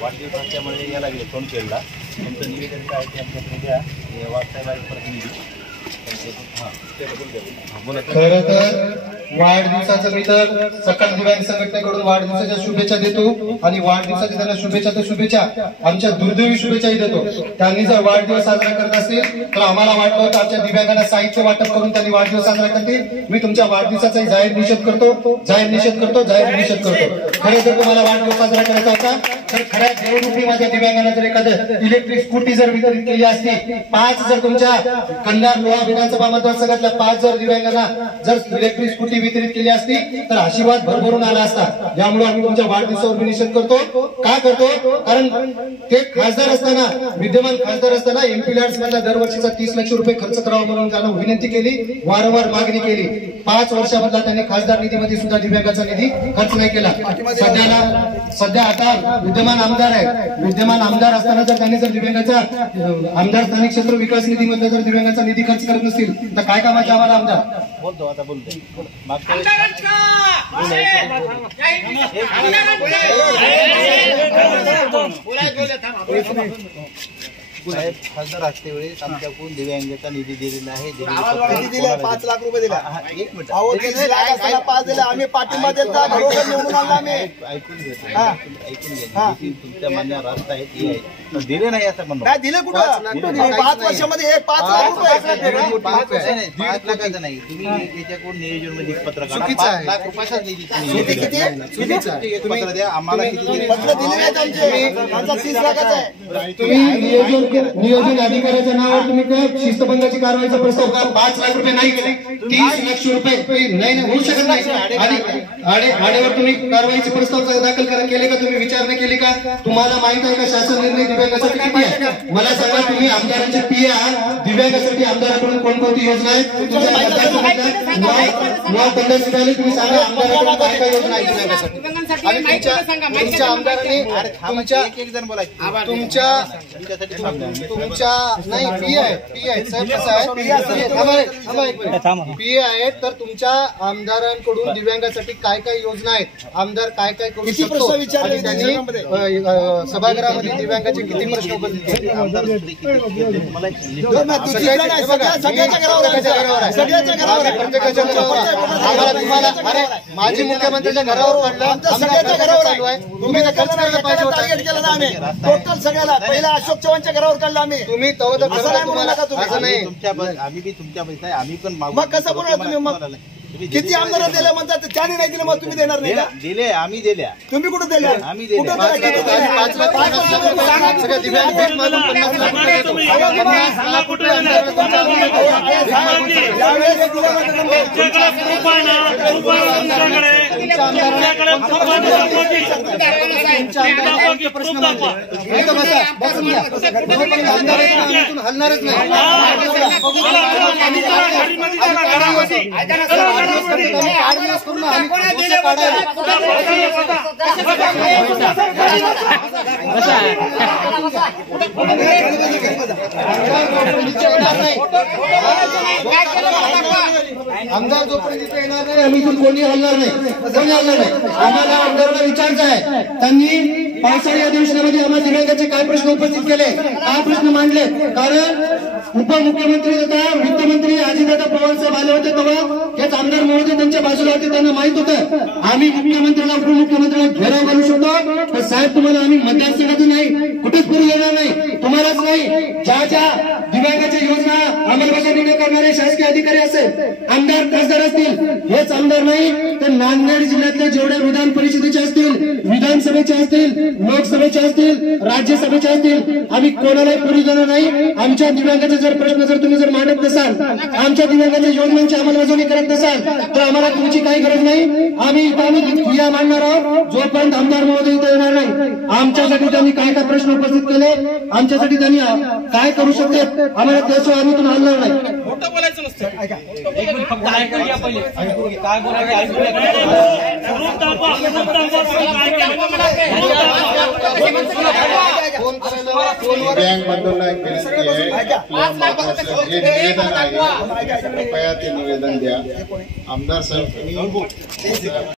वाढदिवसाच्यामुळे याला गेले फोन केला तुमचं निवेदन काय ते आमच्याकडे द्या वास्तवायक प्रतिनिधी खरं तर वाढदिवसाचं मी तर सकल दिव्यांग संघटनेकडून वाढदिवसाच्या शुभेच्छा देतो आणि वाढदिवसाच्या त्यांना शुभेच्छा तर शुभेच्छा आमच्या दुर्दैवी शुभेच्छाही देतो। त्यांनी जर वाढदिवस साजरा करत असतील तर आम्हाला वाटलं होतं आमच्या दिव्यांगांना साहित्य वाटप करून त्यांनी वाढदिवस साजरा करतील। मी तुमच्या वाढदिवसाचाही जाहीर निषेध करतो। खरं जर तुम्हाला वाढदिवस साजरा करायचा होता तर खऱ्या देवरूपी माझ्या दिव्यांगांना जर एखादं इलेक्ट्रिक स्कूटी जर वितरित केली असती, 5 जर तुमच्या कल्याण लोहा विधानसभा मतदारसंघातल्या 5 जर दिव्यांगांना जर इलेक्ट्रिक स्कूटी वितरित केली असती तर आशीर्वाद भरभरून आला असता। त्यामुळे आम्ही तुमच्या वाढदिवसावर निषेध करतो। का करतो? कारण ते खासदार असताना विद्यमान खासदार असताना एमपी लॅड्स मधला दरवर्षीचा 30 लाख रुपये खर्च करावा म्हणून त्यांना विनंती केली, वारंवार मागणी केली। 5 वर्षामधला त्यांनी खासदार निधीमध्ये सुद्धा दिव्यांगाचा निधी खर्च नाही केला। सध्या आता विद्यमान आमदार आहे, विद्यमान आमदार असताना जर त्यांनी जर दिव्यांगाचा आमदार स्थानिक क्षेत्र विकास निधीमधला जर दिव्यांगाचा निधी खर्च करत नसतील तर काय कामाचे आम्हाला आमदार बोलतो आता बोलतो साहेब खासदार असते वेळेस आमच्याकडून दिव्यांगाचा निधी दिलेला आहे। 5 लाख रुपये दिला। 1 लाख 5 दिले आम्ही पाठिंबा देता निवडून आणला आम्ही। ऐकून घ्या तुमच्या मान्य रास्ता आहे ती आहे तर दिले नाही असं म्हणून काय दिले कुठं 5 वर्षामध्ये 5 लाख रुपये 5 लाखाचं नाही तुम्ही त्याच्याकडून नियोजन मध्ये पत्र काढा 5 लाख रुपयाचा निधी पत्र द्या आम्हाला किती पत्र दिले नाहीत आमचे 30 लाखाचा आहे। तुम्ही नियोजन अधिकाऱ्याच्या नावावर तुम्ही शिस्तभंगाची कारवाईचा प्रस्ताव का 5 लाख रुपये नाही केले, 30 लाख रुपये नाही होऊ शकत नाही। आणि आडेवर तुम्ही कारवाईचे प्रस्ताव दाखल केले का? तुम्ही विचारणा केली का? तुम्हाला माहित आहे का शासन निर्णय दिव्यांगासाठी किती आहे? मला सांगा तुम्ही आमदारांचे पीए आहात, दिव्यांगासाठी आमदाराकडून कोणकोणती योजना आहे तुम्ही सांगा आमदाराकडून काय काय योजना आहे दिव्यांगासाठी? आणि तुमच्या आमदारांनी तुमच्या नाही पीए आहे साहेब कसं आहे पीए आहेत तर तुमच्या आमदारांकडून दिव्यांगासाठी काय काय योजना आहेत, आमदार काय काय करू शकतो आणि त्यांनी सभागृहामध्ये दिव्यांगाचे किती प्रश्न उपस्थित केले माजी मुख्यमंत्र्यांच्या घरावर चालू आहे तुम्ही खर्च करायला पाहिजे होता टोटल सगळ्याला पहिला अशोक चव्हाणच्या घरावर काढला आम्ही तुम्ही तुम्हाला असं नाही आम्ही बी तुमच्या पैसा आहे आम्ही पण मग कसं बोलणार तुम्ही मग किती आमदार दिले म्हणतात त्याने नाही दिलं मग तुम्ही देणार नाही का? दिले आम्ही दिल्या तुम्ही कुठे दिल्या आम्ही दिल्या 5 लाख सगळ्या दिव्यांग भेट मारून 50 लाख रुपये देतो 50 लाख रुपये हलणारच नाही। आमदार जोपर्यंत इथे येणार नाही आम्ही इथून कोणी हलणार नाही आम्हाला आमदारांना विचारायचं आहे त्यांनी पावसाळी अधिवेशनामध्ये आम्हाला दिव्यांगाचे काय प्रश्न उपस्थित केले, काय प्रश्न मांडले? कारण उपमुख्यमंत्री तथा वित्तमंत्री अजितदादा पवार साहेब आले होते तेव्हा हेच आमदार महोदय त्यांच्या बाजूला होते, त्यांना माहित होतं आम्ही मुख्यमंत्र्याला उपमुख्यमंत्र्याला घेराव घालू शकतो तर साहेब तुम्हाला आम्ही मतदारसंघात नाही कुठेच पुढे येणार नाही, तुम्हालाच नाही ज्या दिव्यांगाच्या योजना अंमलबजावणी करणारे शासकीय अधिकारी असेल आमदार खासदार असतील हेच आमदार नाही तर नांदेड जिल्ह्यातले जेवढे विधान परिषदेचे असतील, विधानसभेचे असतील, लोकसभेचे असतील, राज्यसभेचे असतील आम्ही कोणालाही पुढे जाणार नाही। आमच्या दिव्यांगाचे जर प्रश्न जर तुम्ही जर मांडत नसाल, आमच्या दिव्यांगाच्या योजनांची अंमलबजावणी करत नसाल तर आम्हाला तुमची काही गरज नाही। आम्ही क्रिया मांडणार आहोत जोपर्यंत आमदार महोदय इथे येणार नाही। आमच्यासाठी त्यांनी काय काय प्रश्न उपस्थित केले, आमच्यासाठी त्यांनी काय करू शकते आम्हाला त्याशिवाय आम्ही तुम्ही हलणार नाही। खोटं बोलायचं नसतं फक्त ऐकून घ्या पहिले काय बोलायचं दिव्यांग बंधूंना एक विनंती आहे जे निवेदन आहे कृपया ते निवेदन द्या। आमदार साहेब